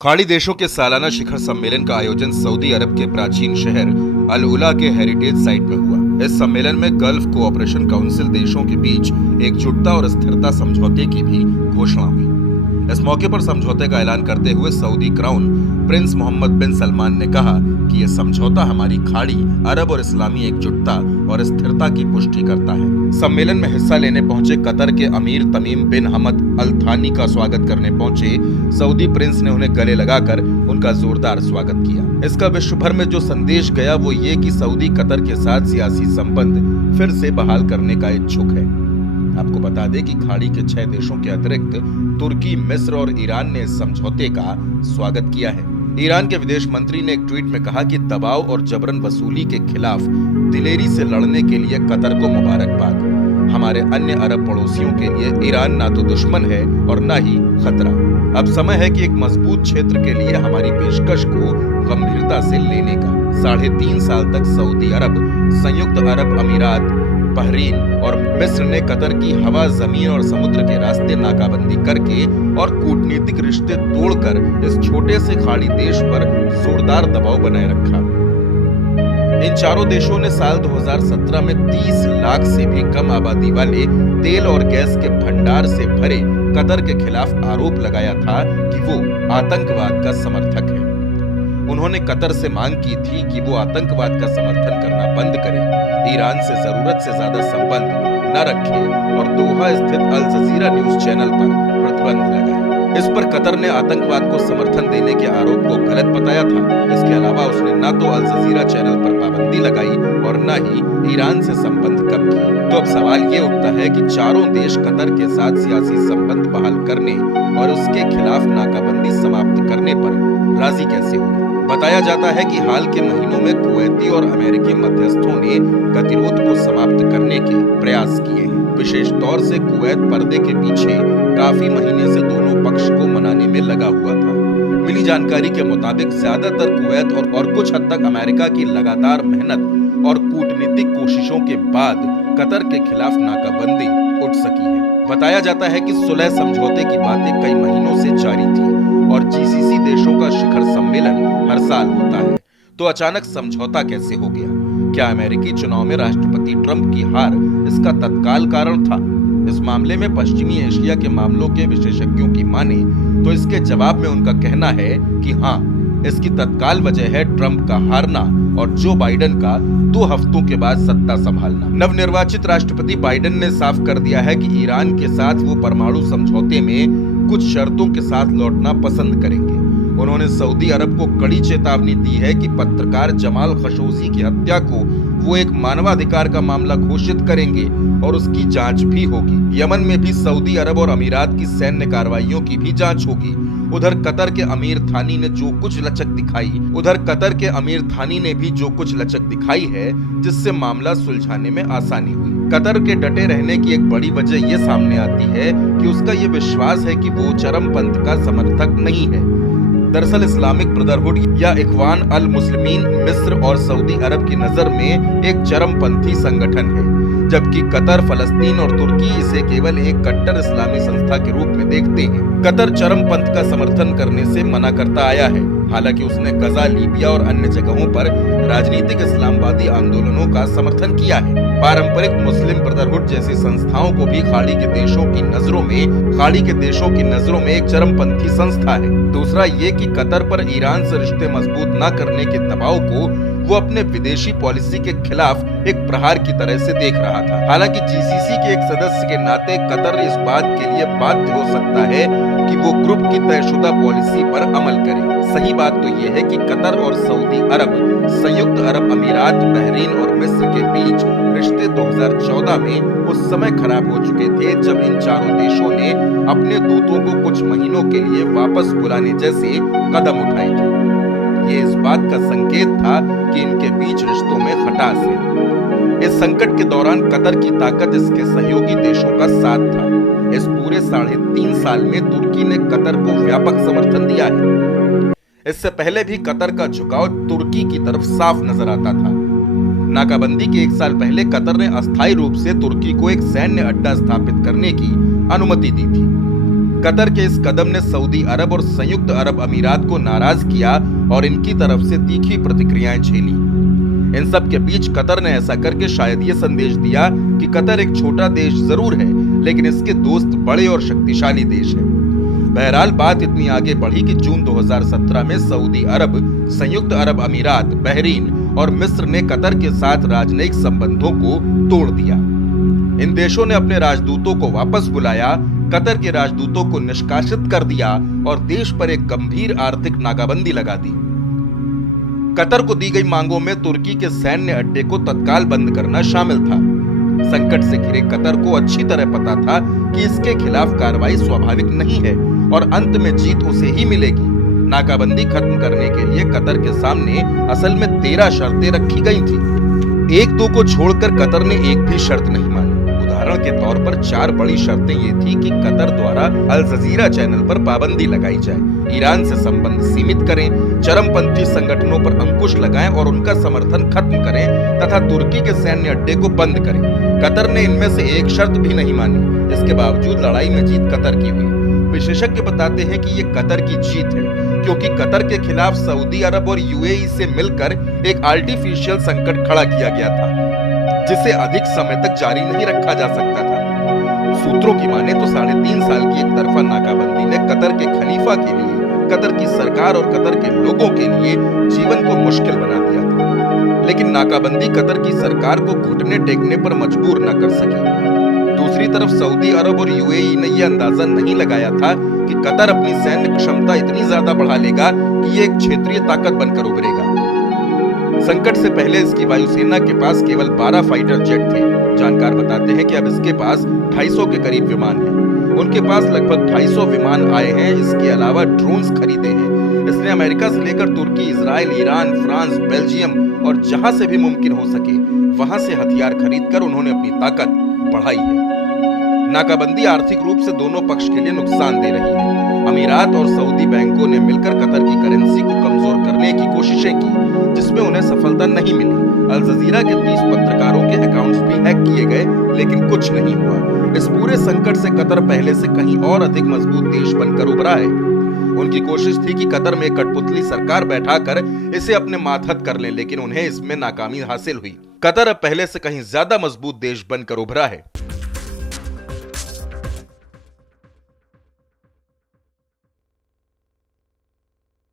खाड़ी देशों के सालाना शिखर सम्मेलन का आयोजन सऊदी अरब के प्राचीन शहर अल उला के हेरिटेज साइट में हुआ। इस सम्मेलन में गल्फ कोऑपरेशन काउंसिल देशों के बीच एकजुटता और स्थिरता समझौते की भी घोषणा हुई। इस मौके पर समझौते का ऐलान करते हुए सऊदी क्राउन प्रिंस मोहम्मद बिन सलमान ने कहा कि यह समझौता हमारी खाड़ी, अरब और इस्लामी एकजुटता और स्थिरता की पुष्टि करता है। सम्मेलन में हिस्सा लेने पहुंचे कतर के अमीर तमीम बिन हमद अल थानी का स्वागत करने पहुंचे सऊदी प्रिंस ने उन्हें गले लगाकर उनका जोरदार स्वागत किया। इसका विश्व भर में जो संदेश गया वो ये कि सऊदी कतर के साथ सियासी संबंध फिर से बहाल करने का इच्छुक है। आपको बता दें कि खाड़ी के 6 देशों के अतिरिक्त तुर्की, मिस्र और ईरान ने इस समझौते का स्वागत किया है। ईरान के विदेश मंत्री ने एक ट्वीट में कहा कि दबाव और जबरन वसूली के खिलाफ दिलेरी से लड़ने के लिए कतर को मुबारकबाद। हमारे अन्य अरब पड़ोसियों के लिए ईरान ना तो दुश्मन है और ना ही खतरा। अब समय है कि एक मजबूत क्षेत्र के लिए हमारी पेशकश को गंभीरता से लेने का। 3.5 साल तक सऊदी अरब, संयुक्त अरब अमीरात, बहरीन और मिस्र ने कतर की हवा, जमीन और समुद्र के रास्ते नाकाबंदी करके और कूटनीतिक रिश्ते तोड़कर इस छोटे से खाड़ी देश पर जोरदार दबाव बनाए रखा। इन चारों देशों ने साल 2017 में 30 लाख से भी कम आबादी वाले तेल और गैस के भंडार से भरे कतर के खिलाफ आरोप लगाया था कि वो आतंकवाद का समर्थक है। उन्होंने कतर से मांग की थी कि वो आतंकवाद का समर्थन करना बंद करे, ईरान से जरूरत से ज्यादा संबंध न रखे और दोहा स्थित अल जजीरा न्यूज चैनल पर प्रतिबंध लगाए। इस पर कतर ने आतंकवाद को समर्थन देने के आरोप को गलत बताया था। इसके अलावा उसने न तो अल जजीरा चैनल पर पाबंदी लगाई और न ही ईरान से संबंध कम किए। तो अब सवाल ये उठता है कि चारों देश कतर के साथ सियासी संबंध बहाल करने और उसके खिलाफ नाकाबंदी समाप्त करने पर राजी कैसे हुए। बताया जाता है कि हाल के महीनों में कुवैती और अमेरिकी मध्यस्थों ने गतिरोध को समाप्त करने के प्रयास किए हैं। विशेष तौर से कुवैत पर्दे के पीछे काफी महीने से दोनों पक्ष को मनाने में लगा हुआ था। मिली जानकारी के मुताबिक ज्यादातर कुवैत और कुछ हद तक अमेरिका की लगातार मेहनत और कूटनीतिक कोशिशों के बाद कतर के खिलाफ नाकाबंदी उठ सकी है। बताया जाता है कि सुलह समझौते की बातें कई महीनों से जारी थी और जीसीसी देशों का शिखर सम्मेलन हर साल होता है। तो अचानक समझौता कैसे हो गया? क्या अमेरिकी चुनाव में राष्ट्रपति ट्रंप की हार इसका तत्काल कारण था? इस मामले में पश्चिमी एशिया के मामलों के विशेषज्ञों की माने तो इसके जवाब में उनका कहना है कि हाँ, इसकी तत्काल वजह है ट्रंप का हारना और जो बाइडेन का 2 हफ्तों के बाद सत्ता संभालना। नवनिर्वाचित राष्ट्रपति बाइडेन ने साफ कर दिया है कि ईरान के साथ वो परमाणु समझौते में कुछ शर्तों के साथ लौटना पसंद करेंगे। उन्होंने सऊदी अरब को कड़ी चेतावनी दी है कि पत्रकार जमाल खशोगी की हत्या को वो एक मानवाधिकार का मामला घोषित करेंगे और उसकी जांच भी होगी। यमन में भी सऊदी अरब और अमीरात की सैन्य कार्रवाइयों की भी जांच होगी। उधर कतर के अमीर थानी ने भी जो कुछ लचक दिखाई है जिससे मामला सुलझाने में आसानी हुई। कतर के डटे रहने की एक बड़ी वजह ये सामने आती है कि उसका ये विश्वास है कि वो चरमपंथ का समर्थक नहीं है। दरअसल इस्लामिक ब्रदरहुड या इखवान अल मुस्लिमीन मिस्र और सऊदी अरब की नजर में एक चरमपंथी संगठन है, जबकि कतर, फलस्तीन और तुर्की इसे केवल एक कट्टर इस्लामी संस्था के रूप में देखते हैं। कतर चरमपंथ का समर्थन करने से मना करता आया है। हालांकि उसने गजा, लीबिया और अन्य जगहों पर राजनीतिक इस्लामवादी आंदोलनों का समर्थन किया है। पारंपरिक मुस्लिम ब्रदरहुड जैसी संस्थाओं को भी खाड़ी के देशों की नजरों में एक चरमपंथी संस्था है। दूसरा ये कि कतर पर ईरान से रिश्ते मजबूत न करने के दबाव को वो अपने विदेशी पॉलिसी के खिलाफ एक प्रहार की तरह से देख रहा था। हालांकि जीसीसी के एक सदस्य के नाते कतर इस बात के लिए बाध्य हो सकता है कि वो ग्रुप की तयशुदा पॉलिसी पर अमल करे। सही बात तो ये है कि कतर और सऊदी अरब, संयुक्त अरब अमीरात, बहरीन और मिस्र के बीच रिश्ते 2014 में उस समय खराब हो चुके थे जब इन चारों देशों ने अपने दूतों को कुछ महीनों के लिए वापस बुलाने जैसे कदम उठाए थे। ये इस बात का संकेत था कि इनके बीच रिश्तों में खटास है। इस संकट के दौरान कतर की ताकत इसके सहयोगी देशों का साथ था। इस पूरे 3.5 साल में तुर्की ने कतर को व्यापक समर्थन दिया है। इससे पहले भी कतर का झुकाव तुर्की की तरफ साफ नजर आता था। नाकाबंदी के 1 साल पहले कतर ने अस्थायी रूप से तुर्की को एक सैन्य अड्डा स्थापित करने की अनुमति दी थी। कतर के इस कदम ने सऊदी अरब और संयुक्त अरब अमीरात को नाराज किया और इनकी तरफ से तीखी प्रतिक्रियाएं झेली। इन सब के बीच कतर ने ऐसा करके शायद ये संदेश दिया कि कतर एक छोटा देश जरूर है, लेकिन इसके दोस्त बड़े और शक्तिशाली देश हैं। बहरहाल बात इतनी आगे बढ़ी कि जून 2017 में सऊदी अरब, संयुक्त अरब अमीरात, बहरीन और मिस्र ने कतर के साथ राजनयिक संबंधों को तोड़ दिया। इन देशों ने अपने राजदूतों को वापस बुलाया, कतर के राजदूतों को निष्कासित कर दिया और देश पर एक गंभीर आर्थिक नाकाबंदी लगा दी। कतर को दी गई मांगों में तुर्की के सैन्य अड्डे को तत्काल बंद करना शामिल था। संकट से घिरे कतर को अच्छी तरह पता था कि इसके खिलाफ कार्रवाई स्वाभाविक नहीं है और अंत में जीत उसे ही मिलेगी। नाकाबंदी खत्म करने के लिए कतर के सामने असल में 13 शर्तें रखी गई थी। एक दो को छोड़कर कतर ने एक भी शर्त नहीं मानी। उदाहरण के तौर पर 4 बड़ी शर्तें ये थी कि कतर द्वारा अल जजीरा चैनल पर पाबंदी लगाई जाए, ईरान से संबंध सीमित करें, चरमपंथी संगठनों पर अंकुश लगाएं और उनका समर्थन खत्म करें तथा तुर्की के सैन्य अड्डे को बंद करें। कतर ने इनमें से एक शर्त भी नहीं मानी। इसके बावजूद लड़ाई में जीत कतर की हुई। विशेषज्ञ बताते हैं कि ये कतर की जीत है, क्योंकि कतर के खिलाफ सऊदी अरब और यूएई से मिलकर एक आर्टिफिशियल संकट खड़ा किया गया था, जिसे अधिक समय तक जारी नहीं रखा जा सकता था। सूत्रों की माने तो 3.5 साल की एक तरफा नाकाबंदी ने कतर के खलीफा के लिए, कतर की सरकार और कतर के लोगों के लिए जीवन को मुश्किल बना दिया था। लेकिन नाकाबंदी कतर की सरकार को घुटने टेकने पर मजबूर न कर सकी। दूसरी तरफ सऊदी अरब और यूएई ने यह अंदाजा नहीं लगाया था कि कतर अपनी सैन्य क्षमता इतनी ज्यादा बढ़ा लेगा कि ये एक क्षेत्रीय ताकत बनकर उभरेगा। संकट से पहले इसकी वायुसेना के पास केवल 12 फाइटर जेट थे। जानकार बताते हैं कि अब इसके पास 250 के करीब विमान हैं। उनके पास लगभग 250 विमान आए हैं। इसके अलावा ड्रोन्स खरीदे हैं। इसने अमेरिका से लेकर तुर्की, इजराइल, ईरान, फ्रांस, बेल्जियम और जहां से भी मुमकिन हो सके वहां से हथियार खरीदकर उन्होंने अपनी ताकत बढ़ाई है। नाकाबंदी आर्थिक रूप से दोनों पक्ष के लिए नुकसान दे रही है। अमीरात और सऊदी बैंकों ने मिलकर कतर की करेंसी को कमजोर करने की कोशिशें की, जिसमें उन्हें सफलता नहीं मिली। अल जजीरा के 30 पत्रकारों के अकाउंट्स भी हैक किए गए, लेकिन कुछ नहीं हुआ। इस पूरे संकट से कतर पहले से कहीं और अधिक मजबूत देश बनकर उभरा है। उनकी कोशिश थी कि कतर में कठपुतली सरकार बैठाकर इसे अपने मातहत कर लें, लेकिन उन्हें इसमें नाकामी हासिल हुई। कतर अब पहले से कहीं ज्यादा मजबूत देश बनकर उभरा है।